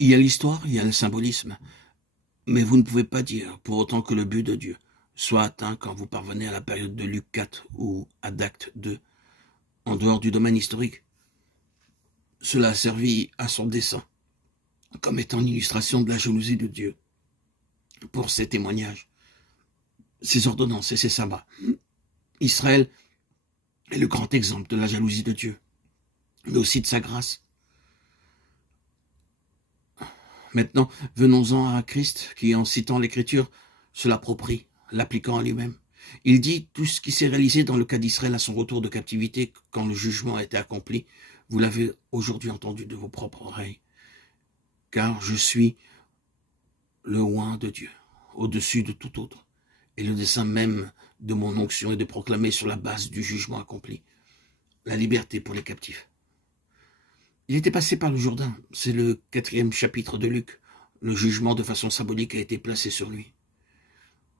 Il y a l'histoire, il y a le symbolisme, mais vous ne pouvez pas dire pour autant que le but de Dieu soit atteint quand vous parvenez à la période de Luc 4 ou à d'Acte 2, en dehors du domaine historique. Cela a servi à son dessein, comme étant une illustration de la jalousie de Dieu pour ses témoignages, ses ordonnances et ses sabbats. Israël est le grand exemple de la jalousie de Dieu, mais aussi de sa grâce. Maintenant, venons-en à Christ, qui, en citant l'Écriture, se l'approprie, l'appliquant à lui-même. Il dit tout ce qui s'est réalisé dans le cas d'Israël à son retour de captivité, quand le jugement a été accompli, vous l'avez aujourd'hui entendu de vos propres oreilles. Car je suis le oint de Dieu, au-dessus de tout autre, et le dessein même de mon onction est de proclamer sur la base du jugement accompli la liberté pour les captifs. Il était passé par le Jourdain, c'est le 4e chapitre de Luc. Le jugement de façon symbolique a été placé sur lui.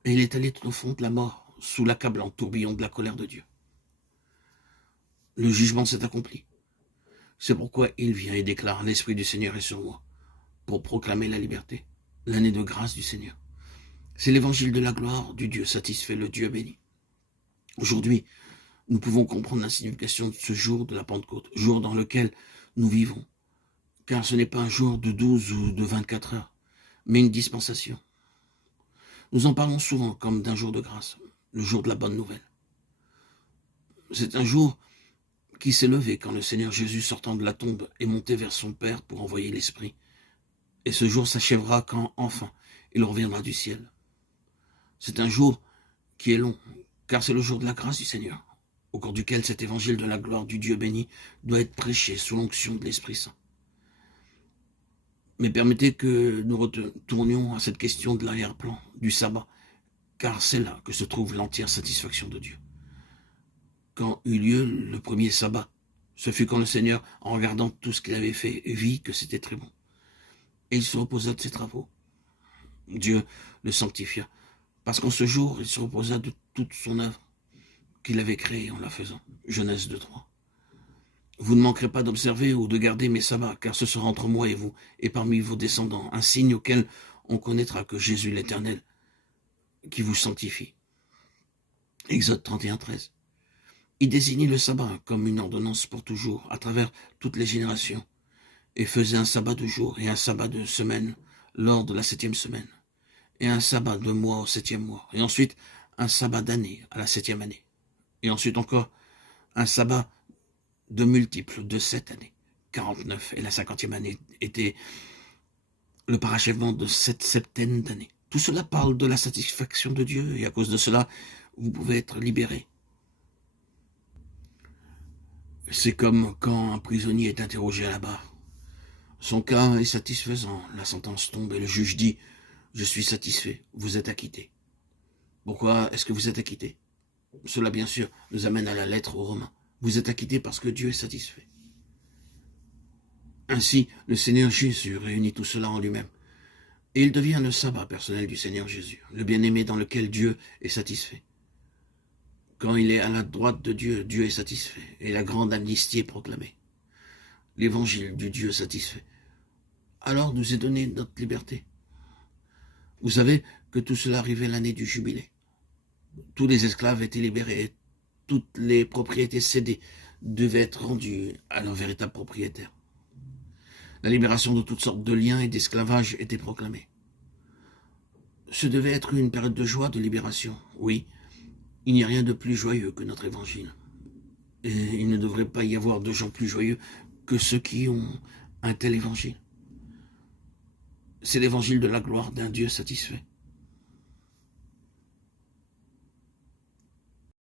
Et il est allé tout au fond de la mort, sous l'accablant tourbillon de la colère de Dieu. Le jugement s'est accompli. C'est pourquoi il vient et déclare: l'Esprit du Seigneur est sur moi, pour proclamer la liberté, l'année de grâce du Seigneur. C'est l'évangile de la gloire du Dieu satisfait, le Dieu béni. Aujourd'hui, nous pouvons comprendre la signification de ce jour de la Pentecôte, jour dans lequel nous vivons, car ce n'est pas un jour de 12 ou de 24 heures, mais une dispensation. Nous en parlons souvent comme d'un jour de grâce, le jour de la bonne nouvelle. C'est un jour qui s'est levé quand le Seigneur Jésus, sortant de la tombe, est monté vers son Père pour envoyer l'Esprit. Et ce jour s'achèvera quand, enfin, il reviendra du ciel. C'est un jour qui est long, car c'est le jour de la grâce du Seigneur, au cours duquel cet évangile de la gloire du Dieu béni doit être prêché sous l'onction de l'Esprit Saint. Mais permettez que nous retournions à cette question de l'arrière-plan, du sabbat, car c'est là que se trouve l'entière satisfaction de Dieu. Quand eut lieu le premier sabbat, ce fut quand le Seigneur, en regardant tout ce qu'il avait fait, vit que c'était très bon. Et il se reposa de ses travaux. Dieu le sanctifia, parce qu'en ce jour, il se reposa de toute son œuvre qu'il avait créée en la faisant. Genèse 2:3. Vous ne manquerez pas d'observer ou de garder mes sabbats, car ce sera entre moi et vous, et parmi vos descendants, un signe auquel on connaîtra que Jésus l'Éternel, qui vous sanctifie. Exode 31:13. Il désignait le sabbat comme une ordonnance pour toujours, à travers toutes les générations, et faisait un sabbat de jour et un sabbat de semaine lors de la 7e semaine, et un sabbat de mois au 7e mois, et ensuite un sabbat d'année à la 7e année, et ensuite encore un sabbat de multiples de 7 années. 49 et la 50e année était le parachèvement de cette septaine d'années. Tout cela parle de la satisfaction de Dieu, et à cause de cela, vous pouvez être libérés. C'est comme quand un prisonnier est interrogé à la barre. Son cas est satisfaisant, la sentence tombe et le juge dit: je suis satisfait, vous êtes acquitté. Pourquoi est-ce que vous êtes acquitté? Cela, bien sûr, nous amène à la lettre aux Romains. Vous êtes acquitté parce que Dieu est satisfait. Ainsi, le Seigneur Jésus réunit tout cela en lui-même. Et il devient le sabbat personnel du Seigneur Jésus, le bien-aimé dans lequel Dieu est satisfait. Quand il est à la droite de Dieu, Dieu est satisfait, et la grande amnistie est proclamée. L'évangile du Dieu satisfait. Alors nous est donné notre liberté. Vous savez que tout cela arrivait l'année du jubilé. Tous les esclaves étaient libérés, toutes les propriétés cédées devaient être rendues à leur véritable propriétaire. La libération de toutes sortes de liens et d'esclavage était proclamée. Ce devait être une période de joie, de libération. Oui, il n'y a rien de plus joyeux que notre évangile. Et il ne devrait pas y avoir de gens plus joyeux que ceux qui ont un tel évangile. C'est l'évangile de la gloire d'un Dieu satisfait.